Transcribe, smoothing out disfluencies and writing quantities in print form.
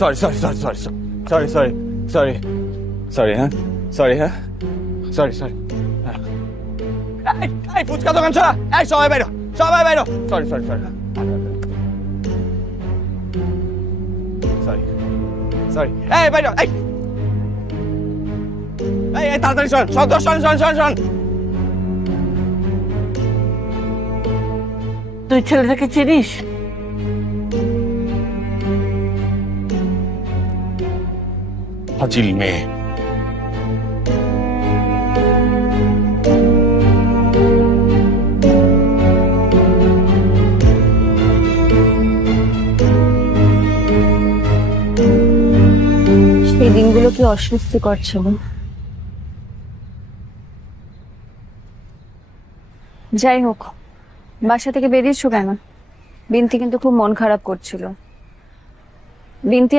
Sorry, sorry, sorry, sorry, sorry, sorry, sorry, sorry, হ্যাঁ, sorry, হ্যাঁ, sorry, sorry. এই ফুচকা দোকান ছাড়া, এই সবাই বাইরো, সবাই বাইরো. Sorry, sorry, sorry. Sorry, sorry. এই বাইরো, এই. এই তাড়াতাড়ি শোন, শোন. তুই ছেলেটাকে চিনিস? ফাজিল মেয়ে। সেই দিনগুলো কি অস্বস্তিকর ছিল? যাই হোক, বাসা থেকে বেরিয়েছো কেন? বিনতি কিন্তু খুব মন খারাপ করছিল। বিনতি